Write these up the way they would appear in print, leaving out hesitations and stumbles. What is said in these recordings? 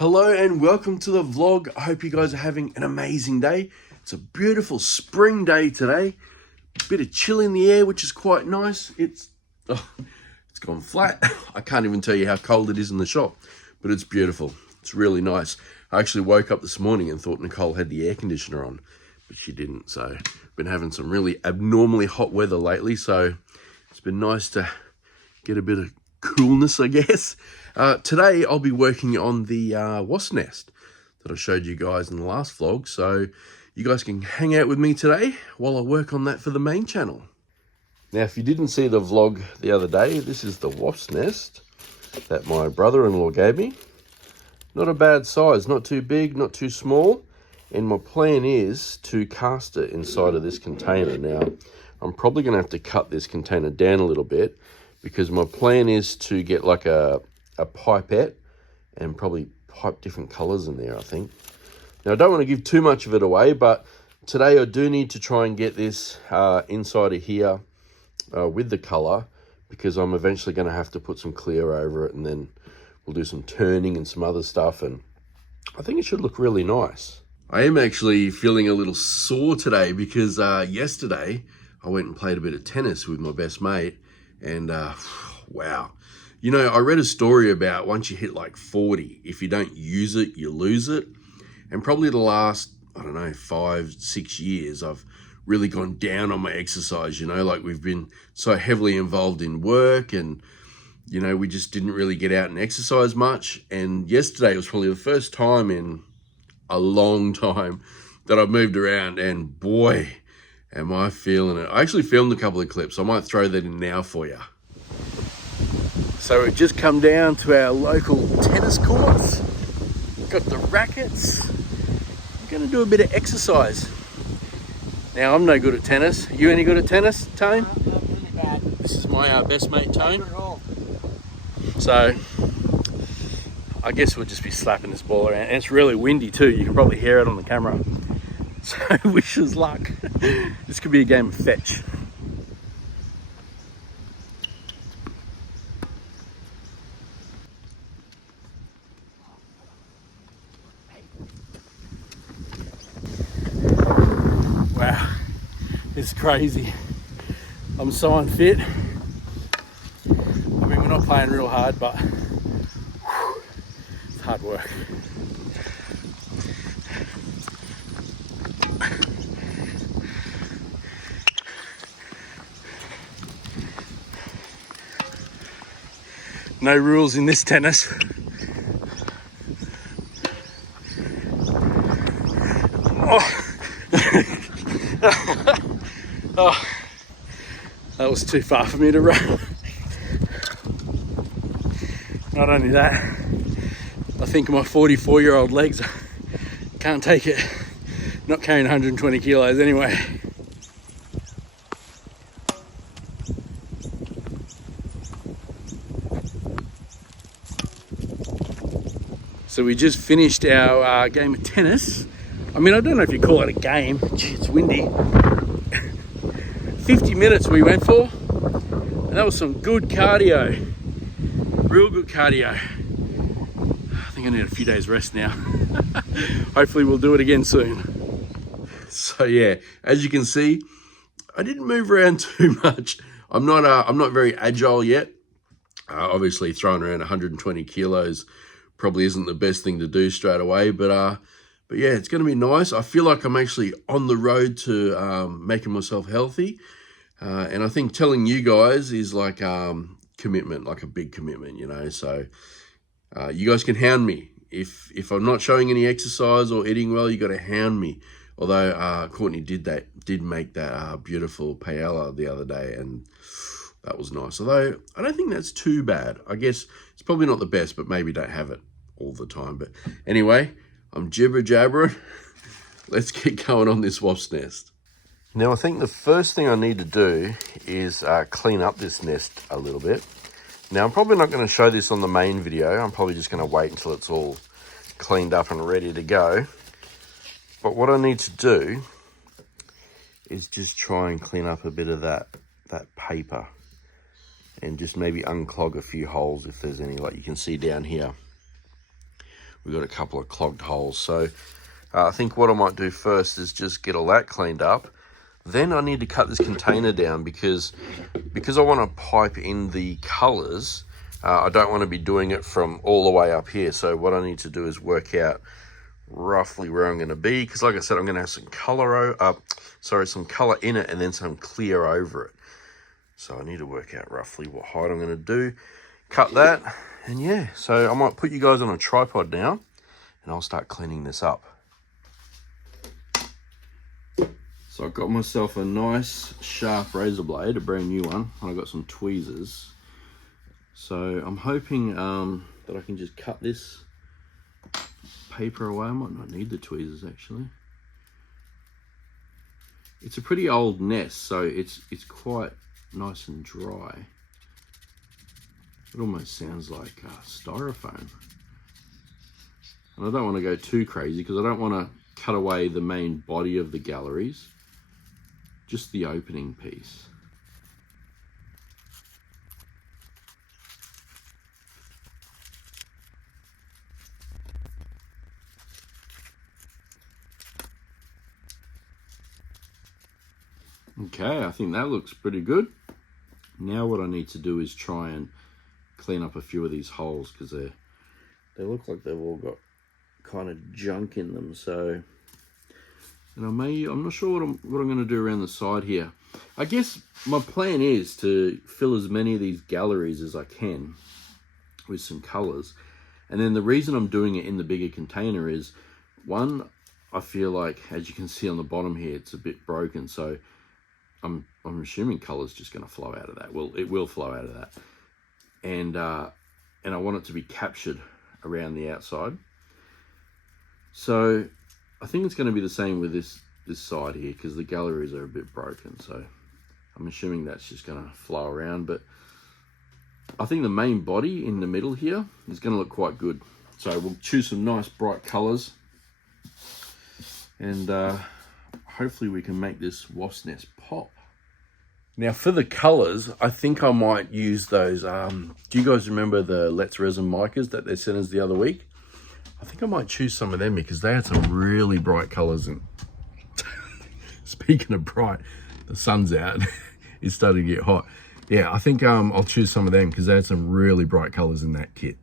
Hello and welcome to the vlog. I hope you guys are having an amazing day. It's a beautiful spring day today. Bit of chill in the air, which is quite nice. It's gone flat. I can't even tell you how cold it is in the shop, but it's beautiful. It's really nice. I actually woke up this morning and thought Nicole had the air conditioner on, but she didn't. So I've been having some really abnormally hot weather lately, so it's been nice to get a bit of coolness, I guess. Today I'll be working on the wasp nest that I showed you guys in the last vlog, so you guys can hang out with me today while I work on that for the main channel. Now, if you didn't see the vlog the other day, this is the wasp nest that my brother-in-law gave me. Not a bad size, not too big, not too small, and my plan is to cast it inside of this container. Now, I'm probably going to have to cut this container down a little bit because my plan is to get like a pipette and probably pipe different colors in there, I think. Now, I don't want to give too much of it away, but today I do need to try and get this inside of here with the color, because I'm eventually going to have to put some clear over it, and then we'll do some turning and some other stuff, and I think it should look really nice. I am actually feeling a little sore today because yesterday I went and played a bit of tennis with my best mate, and wow. You know, I read a story about once you hit like 40, if you don't use it, you lose it. And probably the last, I don't know, 5-6 years, I've really gone down on my exercise, you know, like we've been so heavily involved in work, and, you know, we just didn't really get out and exercise much. And yesterday was probably the first time in a long time that I've moved around, and boy, am I feeling it. I actually filmed a couple of clips. I might throw that in now for you. So we've just come down to our local tennis courts. Got the rackets. I'm going to do a bit of exercise. Now, I'm no good at tennis. Are you any good at tennis, Tone? Really bad. This is my best mate, Tone. So, I guess we'll just be slapping this ball around. And it's really windy too. You can probably hear it on the camera. So, wish us luck. This could be a game of fetch. Wow, it's crazy. I'm so unfit. I mean, we're not playing real hard, but whew, it's hard work. No rules in this tennis. Oh. Oh, that was too far for me to run. Not only that, I think my 44-year-old legs can't take it. Not carrying 120 kilos anyway. So we just finished our game of tennis. I mean, I don't know if you call it a game. Gee, it's windy. 50 minutes we went for, and that was some good cardio. Real good cardio. I think I need a few days rest now. Hopefully we'll do it again soon. So yeah, as you can see, I didn't move around too much. I'm not very agile yet. Obviously throwing around 120 kilos probably isn't the best thing to do straight away, but yeah, it's going to be nice. I feel like I'm actually on the road to making myself healthy. And I think telling you guys is like commitment, like a big commitment, you know. So you guys can hound me. If I'm not showing any exercise or eating well, you got to hound me. Although Courtney did make that beautiful paella the other day, and that was nice. Although I don't think that's too bad. I guess it's probably not the best, but maybe don't have it all the time. But anyway, I'm jibber-jabbering. Let's get going on this wasp nest. Now, I think the first thing I need to do is clean up this nest a little bit. Now, I'm probably not going to show this on the main video. I'm probably just going to wait until it's all cleaned up and ready to go. But what I need to do is just try and clean up a bit of that paper. and just maybe unclog a few holes if there's any, like you can see down here we've got a couple of clogged holes. So I think what I might do first is just get all that cleaned up. Then I need to cut this container down because I want to pipe in the colors. I don't want to be doing it from all the way up here. So what I need to do is work out roughly where I'm going to be, because like I said, I'm going to have some color some color in it and then some clear over it. So I need to work out roughly what height I'm going to do, cut that, and yeah, so I might put you guys on a tripod now and I'll start cleaning this up. So I've got myself a nice sharp razor blade, a brand new one, and I've got some tweezers. So I'm hoping that I can just cut this paper away. I might not need the tweezers actually. It's a pretty old nest, so it's quite nice and dry. It almost sounds like styrofoam. And I don't want to go too crazy because I don't want to cut away the main body of the galleries, just the opening piece. Okay, I think that looks pretty good. Now what I need to do is try and clean up a few of these holes because they look like they've all got kind of junk in them. So, and I'm not sure what I'm going to do around the side here. I guess my plan is to fill as many of these galleries as I can with some colors. And then the reason I'm doing it in the bigger container is, one, I feel like, as you can see on the bottom here, it's a bit broken. So I'm assuming color's just going to flow out of that. Well, it will flow out of that. And I want it to be captured around the outside. So I think it's going to be the same with this side here because the galleries are a bit broken. So I'm assuming that's just going to flow around. But I think the main body in the middle here is going to look quite good. So we'll choose some nice bright colors. And hopefully we can make this wasp nest pop. Now for the colors, I think I might use those. Do you guys remember the Let's Resin micas that they sent us the other week? I think I might choose some of them because they had some really bright colors. And speaking of bright, the sun's out. It's starting to get hot. Yeah, I think I'll choose some of them because they had some really bright colors in that kit.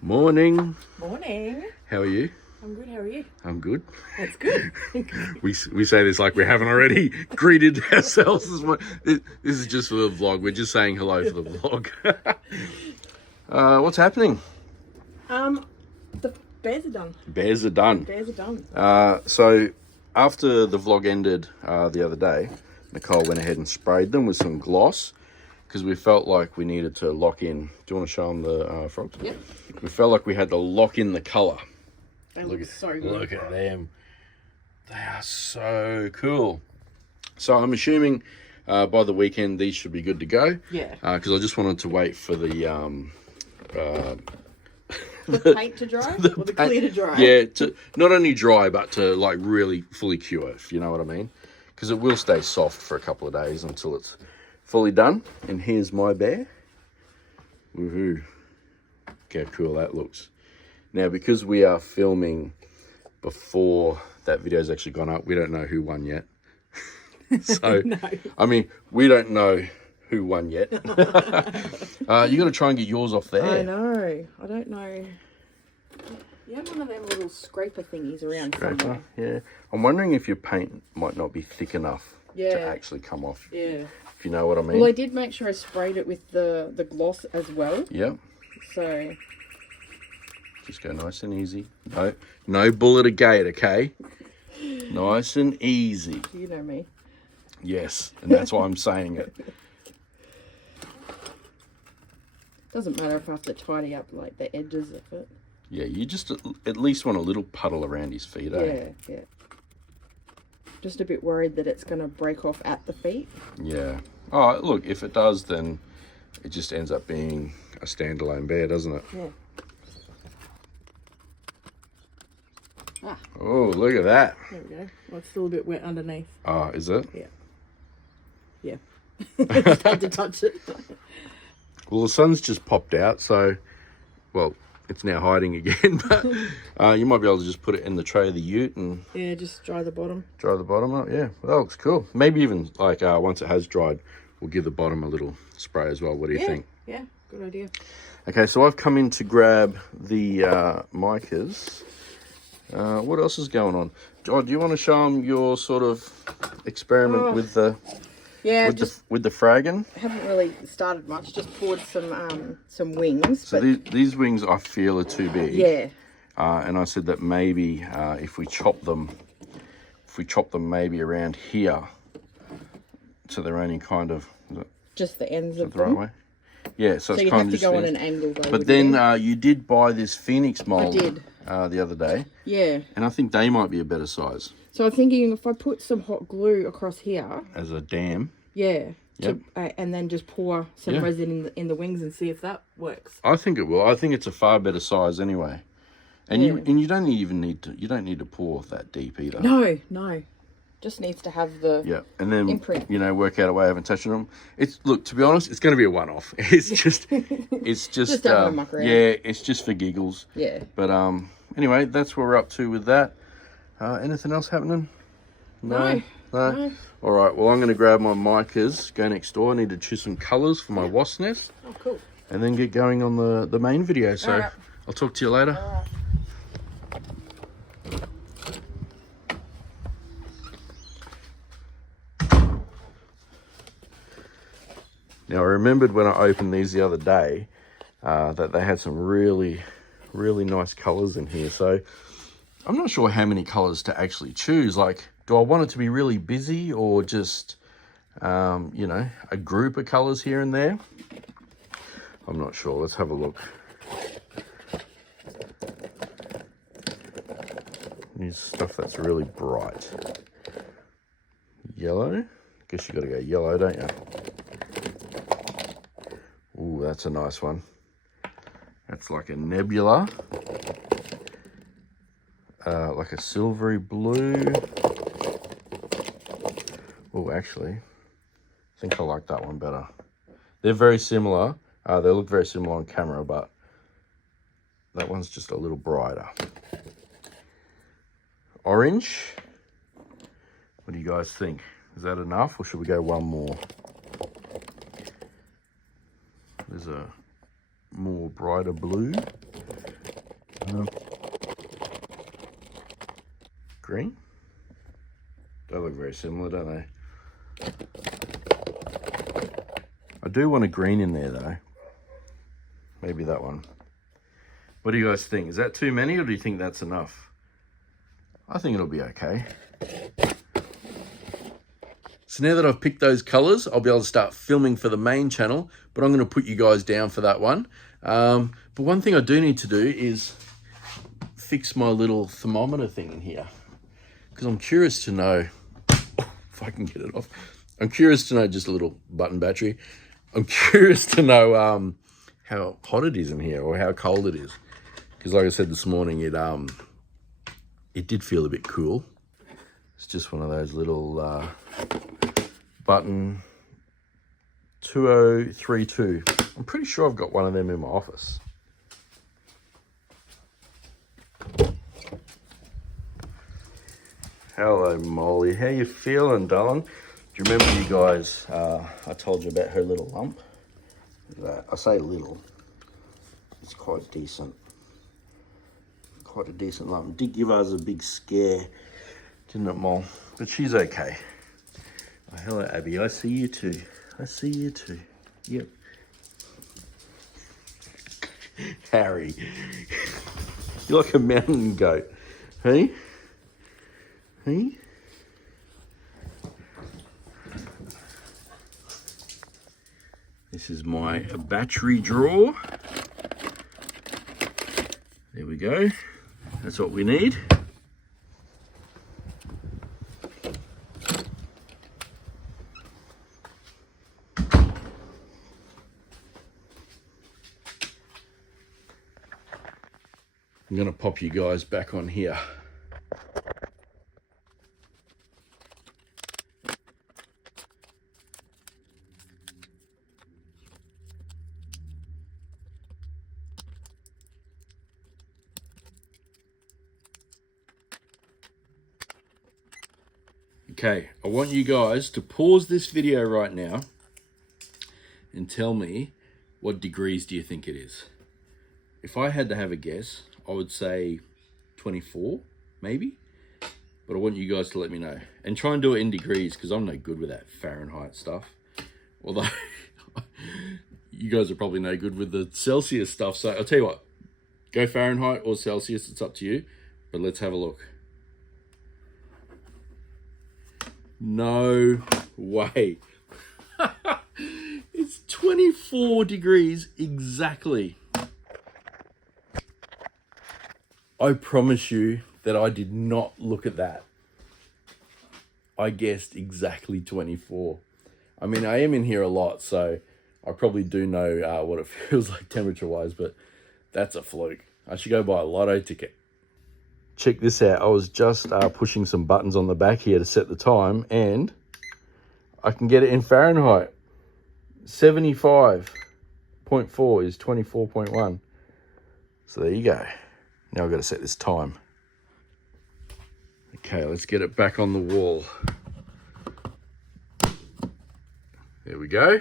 Morning. Morning. How are you? I'm good, how are you? I'm good. That's good. we say this like we haven't already greeted ourselves. This is just for the vlog. We're just saying hello for the vlog. What's happening? The bears are done. Bears are done. Bears are done. So after the vlog ended the other day, Nicole went ahead and sprayed them with some gloss because we felt like we needed to lock in. Do you want to show them the frogs? Yep. We felt like we had to lock in the color. They look so good. Look at them. They are so cool. So I'm assuming by the weekend these should be good to go. Yeah. Because I just wanted to wait for the paint to dry? Or the clear to dry? Yeah, to not only dry, but to like really fully cure, if you know what I mean. Because it will stay soft for a couple of days until it's fully done. And here's my bear. Woohoo. Look how cool that looks. Now, because we are filming before that video's actually gone up, we don't know who won yet. So, No. I mean, we don't know who won yet. You got to try and get yours off there. I know. I don't know. You have one of them little scraper thingies around somewhere. Yeah. I'm wondering if your paint might not be thick enough to actually come off. Yeah. If you know what I mean. Well, I did make sure I sprayed it with the gloss as well. Yep. So... just go nice and easy. No bullet a gate, okay? Nice and easy. You know me. Yes, and that's why I'm saying it. Doesn't matter if I have to tidy up like the edges of it. Yeah, you just at least want a little puddle around his feet, eh? Yeah. Just a bit worried that it's going to break off at the feet. Yeah. Oh, look, if it does, then it just ends up being a standalone bear, doesn't it? Yeah. Oh, look at that. There we go. Well, it's still a bit wet underneath. Oh, is it? Yeah. It's hard to touch it. Well, the sun's just popped out, so, well, it's now hiding again. But you might be able to just put it in the tray of the ute and yeah, just dry the bottom. Dry the bottom up. Yeah, well, that looks cool. Maybe even like once it has dried, we'll give the bottom a little spray as well. What do you think? Yeah, good idea. Okay, so I've come in to grab the micas. What else is going on? Oh, do you want to show them your sort of experiment with the with the fragging? I haven't really started much. Just poured some wings. So these wings I feel are too big. Yeah. And I said that maybe if we chop them maybe around here, so they're only kind of just the ends of the right way. Yeah, so it's you kind have of to just go on an angle though. But then you did buy this Phoenix mold. I did. The other day. Yeah. And I think they might be a better size. So I'm thinking if I put some hot glue across here. As a dam. Yeah. Yep. And then just pour some resin in the wings and see if that works. I think it will. I think it's a far better size anyway. And you don't even need to pour that deep either. No. Just needs to have the and then imprint. Work out a way of touching them. Look, to be honest, it's going to be a one-off. It's just just having a muck around. Yeah, it's just for giggles. Yeah. But anyway, that's where we're up to with that. Anything else happening? No. All right. Well, I'm going to grab my micas. Go next door. I need to choose some colours for my wasp nest. Oh, cool. And then get going on the main video. So I'll talk to you later. Now, I remembered when I opened these the other day that they had some really, really nice colours in here. So I'm not sure how many colours to actually choose. Like, do I want it to be really busy or just, a group of colours here and there? I'm not sure. Let's have a look. Here's stuff that's really bright. Yellow. Guess you got to go yellow, don't you? Ooh, that's a nice one. That's like a nebula. Like a silvery blue. Oh, actually, I think I like that one better. They're very similar. They look very similar on camera, but that one's just a little brighter. Orange. What do you guys think? Is that enough, or should we go one more? There's a more brighter blue. Green. They look very similar, don't they? I do want a green in there though. Maybe that one. What do you guys think? Is that too many, or do you think that's enough? I think it'll be okay. So now that I've picked those colours, I'll be able to start filming for the main channel, but I'm going to put you guys down for that one. But one thing I do need to do is fix my little thermometer thing in here, because I'm curious to know, if I can get it off, I'm curious to know, just a little button battery, I'm curious to know how hot it is in here or how cold it is. Because like I said this morning, it did feel a bit cool. It's just one of those little button 2032. I'm pretty sure I've got one of them in my office. Hello, Molly. How you feeling, darling? Do you remember you guys, I told you about her little lump? I say little. It's quite decent. Quite a decent lump. It did give us a big scare, didn't it, Mol? But she's okay. Oh, hello, Abby. I see you too. I see you too. Yep. Harry. You're like a mountain goat. Hey? Hey? This is my battery drawer. There we go. That's what we need. I'm going to pop you guys back on here. Okay, I want you guys to pause this video right now and tell me what degrees do you think it is. If I had to have a guess, I would say 24, maybe. But I want you guys to let me know. And try and do it in degrees, because I'm no good with that Fahrenheit stuff. Although, you guys are probably no good with the Celsius stuff. So I'll tell you what, go Fahrenheit or Celsius, it's up to you. But let's have a look. No way. It's 24 degrees exactly. I promise you that I did not look at that. I guessed exactly 24. I mean, I am in here a lot, so I probably do know what it feels like temperature-wise, but that's a fluke. I should go buy a lotto ticket. Check this out. I was just pushing some buttons on the back here to set the time, and I can get it in Fahrenheit. 75.4 is 24.1. So there you go. Now I've got to set this time. Okay, let's get it back on the wall. There we go. I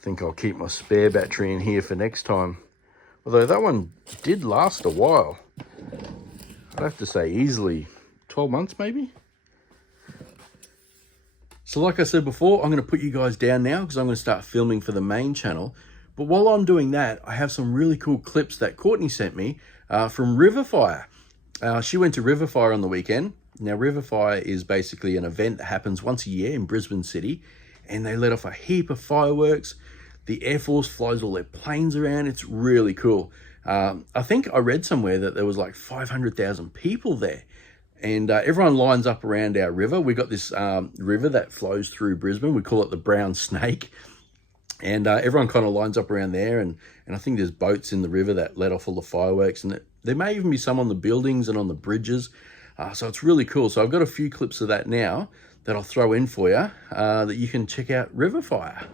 think I'll keep my spare battery in here for next time. Although that one did last a while. I'd have to say easily 12 months maybe. So like I said before, I'm going to put you guys down now because I'm going to start filming for the main channel. But while I'm doing that, I have some really cool clips that Courtney sent me from Riverfire. She went to Riverfire on the weekend. Now, Riverfire is basically an event that happens once a year in Brisbane City, and they let off a heap of fireworks. The Air Force flies all their planes around. It's really cool. I think I read somewhere that there was like 500,000 people there, and everyone lines up around our river. We got this river that flows through Brisbane. We call it the Brown Snake. And everyone kind of lines up around there, and I think there's boats in the river that let off all the fireworks, and there may even be some on the buildings and on the bridges. So it's really cool. So I've got a few clips of that now that I'll throw in for you that you can check out Riverfire.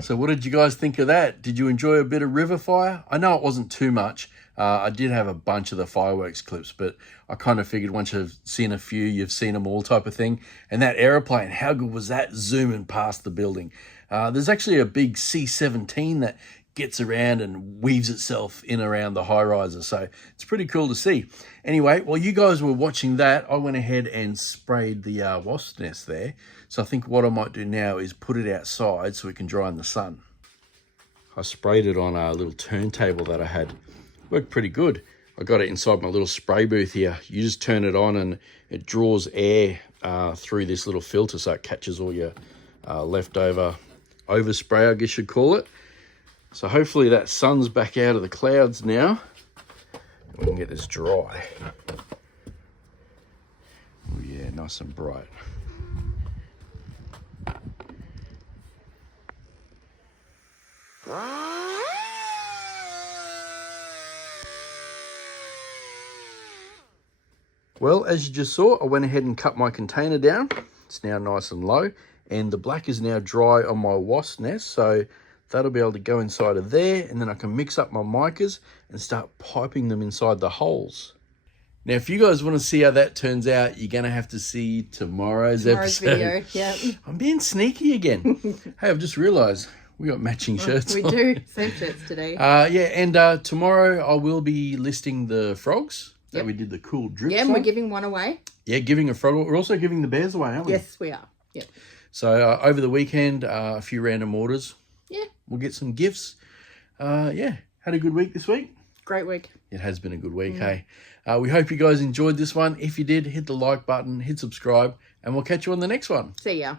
So what did you guys think of that? Did you enjoy a bit of Riverfire? I know it wasn't too much. I did have a bunch of the fireworks clips, but I kind of figured once you've seen a few, you've seen them all type of thing. And that aeroplane, how good was that zooming past the building? There's actually a big C-17 that gets around and weaves itself in around the high riser. So it's pretty cool to see. Anyway, while you guys were watching that, I went ahead and sprayed the wasp nest there. So I think what I might do now is put it outside so it can dry in the sun. I sprayed it on a little turntable that I had. Worked pretty good. I got it inside my little spray booth here. You just turn it on and it draws air through this little filter, so it catches all your leftover overspray, I guess you'd call it. So hopefully that sun's back out of the clouds now. We can get this dry. Oh yeah, nice and bright. Well, as you just saw, I went ahead and cut my container down. It's now nice and low, and the black is now dry on my wasp nest, so that'll be able to go inside of there, and then I can mix up my micas and start piping them inside the holes. Now, if you guys want to see how that turns out, you're going to have to see tomorrow's episode. Video, yeah. I'm being sneaky again. Hey, I've just realised we got matching shirts We on. do, same shirts today. Yeah, and tomorrow I will be listing the frogs that we did the cool drips Yeah, and on. we're giving one away. Yeah, giving a frog. We're also giving the bears away, aren't we? Yes, we are. Yep. So over the weekend, a few random orders. Yeah. We'll get some gifts. Yeah, had a good week this week. Great week. It has been a good week, hey. We hope you guys enjoyed this one. If you did, hit the like button, hit subscribe, and we'll catch you on the next one. See ya.